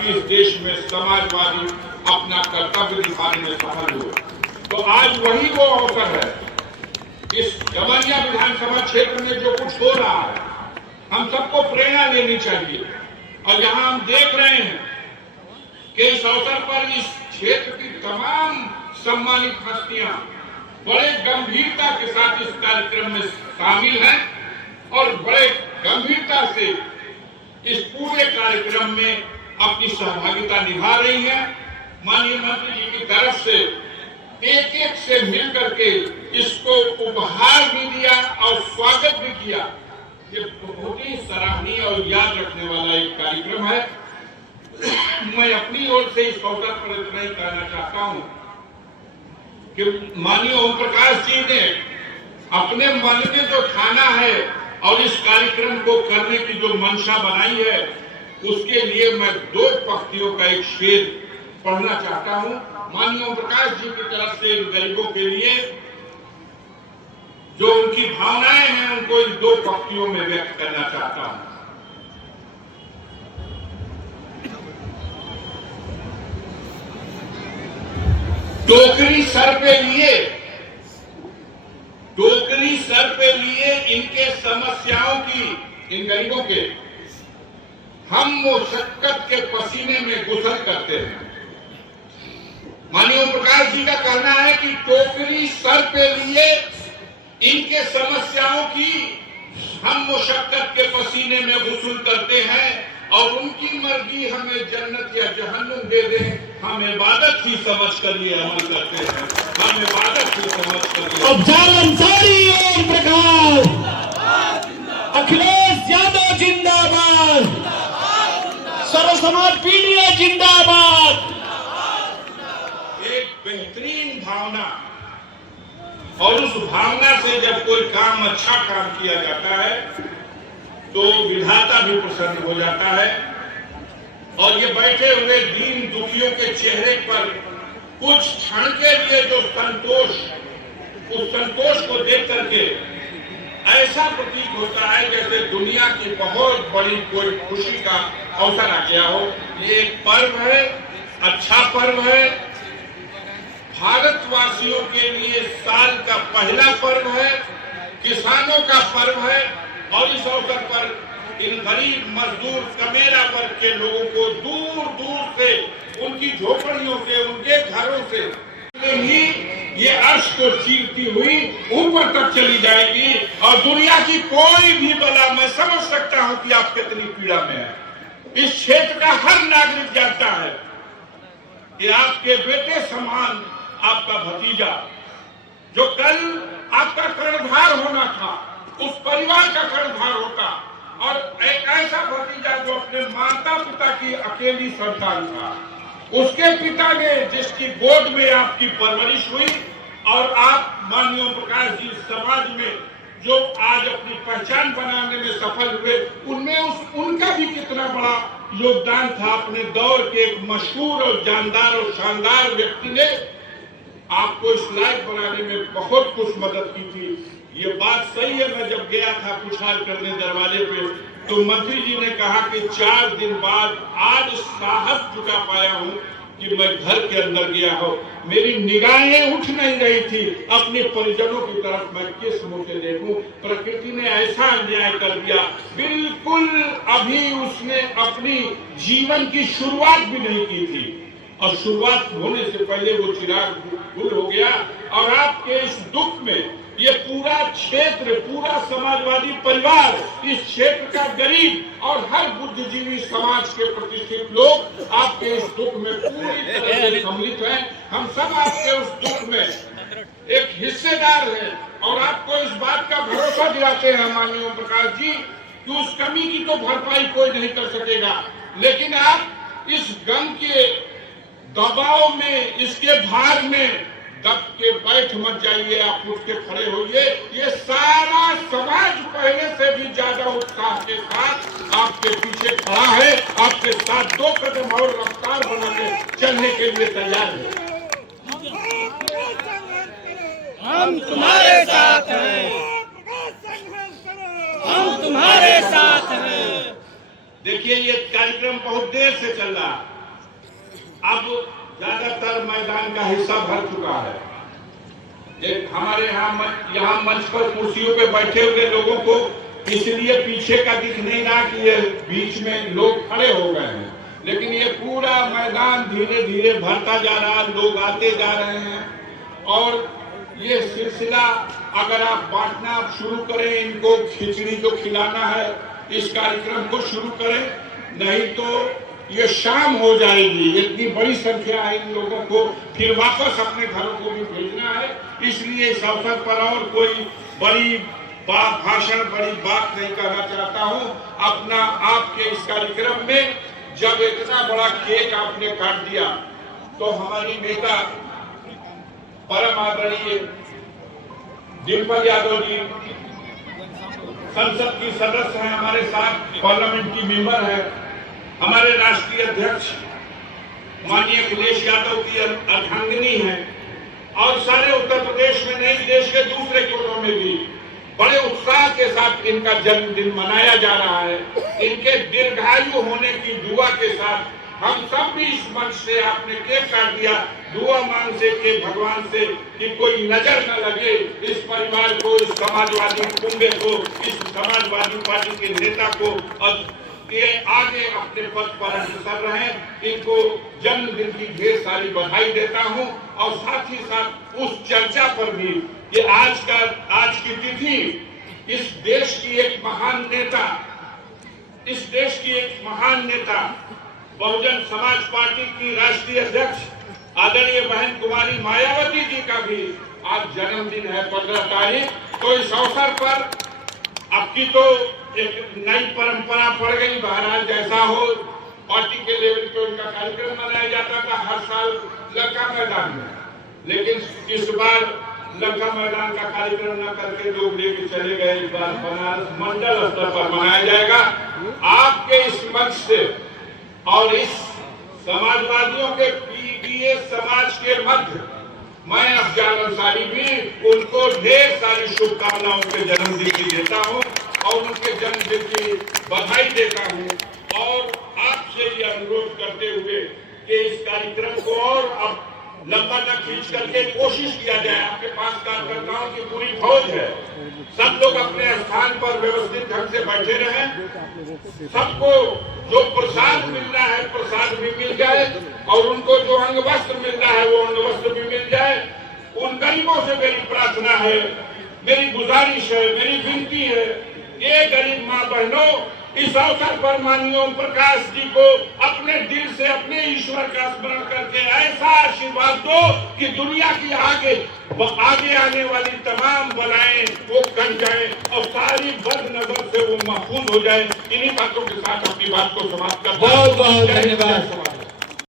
कि इस देश में समाजवादी अपना कर्तव्य निभाने में सफल हुए। तो आज वही वो अवसर है, इस जमनिया विधानसभा क्षेत्र में जो कुछ हो रहा है हम सबको प्रेरणा लेनी चाहिए। और यहाँ हम देख रहे हैं कि इस अवसर पर इस क्षेत्र की तमाम सम्मानित हस्तियां बड़े गंभीरता के साथ इस कार्यक्रम में शामिल हैं और बड़े गंभीरता से इस पूरे कार्यक्रम में अपनी सहभागिता निभा रही हैं। माननीय मंत्री जी की तरफ से एक एक से मिलकर के इसको उपहार भी दिया और स्वागत भी किया। ये बहुत ही सराहनीय और याद रखने वाला एक कार्यक्रम है। मैं अपनी ओर से इस अवसर पर इतना ही कहना चाहता हूं कि माननीय ओम प्रकाश जी ने अपने मन में जो ठाना है और इस कार्यक्रम को करने की जो मंशा बनाई है, उसके लिए मैं दो पंक्तियों का एक शेर पढ़ना चाहता हूं। माननीय ओम प्रकाश जी की तरफ से गरीबों के लिए जो उनकी भावनाएं हैं उनको इन दो पंक्तियों में व्यक्त करना चाहता हूं। टोकरी सर पे लिए, टोकरी सर पे लिए इनके समस्याओं की, इन गरीबों के हम मुशक्कत के पसीने में गुसल करते हैं। माननीय ओम प्रकाश जी का कहना है कि टोकरी सर पे लिए इनके समस्याओं की हम मुशक्कत के पसीने में गुसल करते हैं और उनकी मर्जी हमें जन्नत या जहन्नुम दे दे, हम इबादत ही समझ कर ये अमल करते हैं, हम इबादत ही समझ कर। अफजल अंसारी ओम प्रकाश, अखिलेश यादव जिंदाबाद, सर्व समाज पीढ़िया जिंदाबाद। एक बेहतरीन भावना, और उस भावना से जब कोई काम अच्छा काम किया जाता है तो विधाता भी प्रसन्न हो जाता है। और ये बैठे हुए दीन दुखियों के चेहरे पर कुछ क्षण के लिए जो संतोष, उस संतोष को देख करके ऐसा प्रतीक होता है जैसे दुनिया की बहुत बड़ी कोई खुशी का अवसर आ गया हो। ये एक पर्व है, अच्छा पर्व है, भारतवासियों के लिए साल का पहला पर्व है, किसानों का पर्व है। और इस अवसर पर इन गरीब मजदूर कमेरा वर्ग के लोगों को दूर दूर से उनकी झोपड़ियों से, उनके घरों से ही ये अर्श को चीरती हुई ऊपर तक चली जाएगी। और दुनिया की कोई भी बला, मैं समझ सकता हूं कि आप कितनी पीड़ा में है। इस क्षेत्र का हर नागरिक जानता है कि आपके बेटे समान आपका भतीजा, जो कल आपका कर्णधार होना था, उस परिवार का कर्णधार होता, और एक ऐसा भतीजा जो अपने माता पिता की अकेली संतान था, उसके पिता ने जिसकी गोद में आपकी परवरिश हुई, और आप माननीय ओम प्रकाश जी समाज में जो आज अपनी पहचान बनाने में सफल हुए, उनमें उनका भी कितना बड़ा योगदान था। अपने दौर के एक मशहूर और जानदार और शानदार व्यक्ति ने आपको इस लायक बनाने में बहुत कुछ मदद की थी। ये बात सही है। मैं जब गया था पुछार करने दरवाजे पे, तो मंत्री जी ने कहा कि 4 दिन बाद आज साहस जुटा पाया हूं कि मैं घर के अंदर गया हूं। मेरी निगाहें उठ नहीं रही थी अपने परिजनों की तरफ, मैं किस मुंह से देखूं। प्रकृति ने ऐसा अन्याय कर दिया, बिल्कुल अभी उसने अपनी जीवन की शुरुआत भी नहीं की थी, और शुरुआत होने से पहले वो चिराग गुल हो गया। और आपके इस दुख में ये पूरा क्षेत्र, पूरा समाजवादी परिवार, इस क्षेत्र का गरीब और हर बुद्धिजीवी समाज के प्रतिष्ठित लोग आपके इस दुख में पूरी तरह से सम्मिलित हैं। हम सब आपके उस दुख में एक हिस्सेदार हैं और आपको इस बात का भरोसा दिलाते हैं माननीय ओम प्रकाश जी कि उस कमी की तो भरपाई कोई नहीं कर सकेगा, लेकिन आप इस गम के दबाव में, इसके भार में दब के बैठ मत जाइए, आप उठ के खड़े होइए। ये सारा समाज पहले से भी ज्यादा उत्साह के साथ आपके पीछे खड़ा है, आपके साथ 2 कदम और रफ्तार बना के चलने के लिए तैयार है। हम तुम्हारे साथ हैं, हम तुम्हारे साथ हैं। देखिए ये कार्यक्रम बहुत देर से चल रहा है, अब ज्यादातर मैदान का हिस्सा भर चुका है। हमारे यहाँ मंच पर कुर्सियों पे बैठे हुए लोगों को इसलिए पीछे का दिख नहीं रहा कि ये बीच में लोग खड़े हो गए हैं, लेकिन ये पूरा मैदान धीरे धीरे भरता जा रहा है, लोग आते जा रहे हैं। और ये सिलसिला अगर आप बांटना आप शुरू करें, इनको खिचड़ी जो खिलाना है इस कार्यक्रम को शुरू करें, नहीं तो ये शाम हो जाएगी। इतनी बड़ी संख्या है, इन लोगों को फिर वापस अपने घरों को भी भेजना है। इसलिए इस अवसर पर और कोई बड़ी भाषण बड़ी बात नहीं करना चाहता हूं। अपना आपके इस कार्यक्रम में जब इतना बड़ा केक आपने काट दिया तो हमारी नेता परम आदरणीय डिम्पल यादव जी संसद की सदस्य हैं, हमारे साथ पार्लियामेंट की मेंबर है, हमारे राष्ट्रीय अध्यक्ष माननीय अखिलेश यादव की अर्धांगिनी है, और सारे उत्तर प्रदेश में नहीं देश के दूसरे कोनों में भी बड़े उत्साह के साथ इनका जन्मदिन मनाया जा रहा है। इनके दीर्घायु होने की दुआ के साथ हम सब भी इस मंच से आपने केक काट दिया, दुआ मांग से के भगवान से कि कोई नजर न लगे इस परिवार को, इस समाजवादी कुंबे को, इस समाजवादी पार्टी के नेता को, और ये आगे अपने पद पर अग्रसर रहे। इनको जन्मदिन की ढेर सारी बधाई देता हूं, और साथ ही साथ उस चर्चा पर भी कि आज की तिथि इस देश की एक महान नेता, इस देश की एक महान नेता बहुजन समाज पार्टी की राष्ट्रीय अध्यक्ष आदरणीय बहन कुमारी मायावती जी का भी आज जन्मदिन है 15 तारीख। तो इस अवसर पर अब की तो एक नई परंपरा पड़ गई, बहरहाल जैसा हो, पार्टी के लेवल पे उनका कार्यक्रम मनाया जाता था हर साल लंका मैदान में, लेकिन इस बार लंका मैदान का कार्यक्रम न करके लोग लेके चले गए, इस बार बनारस मंडल स्तर पर मनाया जाएगा। आपके इस मंच से और इस समाजवादियों के पीडीए समाज के मध्य मैं अफजाल अंसारी भी उनको ढेर सारी शुभकामनाओं के जन्मदिन की देता हूं और उनके जन्मदिन की बधाई देता हूं, और आपसे ये अनुरोध करते हुए कि इस कार्यक्रम को और अब लंबा न खींच करके कोशिश किया जाए। आपके पास कार्यकर्ताओं की पूरी फौज है, सब लोग अपने स्थान पर व्यवस्थित ढंग से बैठे रहें, सबको जो प्रसाद मिलना है प्रसाद भी मिल जाए, और उनको जो अंग वस्त्र मिलना है वो अंग वस्त्र भी मिल जाए। उन गरीबों से मेरी प्रार्थना है, मेरी गुजारिश है, मेरी विनती है, ये गरीब माँ बहनों इस अवसर पर माननीय ओम प्रकाश जी को अपने दिल से अपने ईश्वर का स्मरण करके ऐसा आशीर्वाद दो कि दुनिया की आगे आने वाली तमाम बलाएं वो कट जाए और सारी बद नजर से वो महफूज हो जाए। इन्हीं बातों के साथ अपनी बात को समाप्त करता हूं। बहुत बहुत धन्यवाद।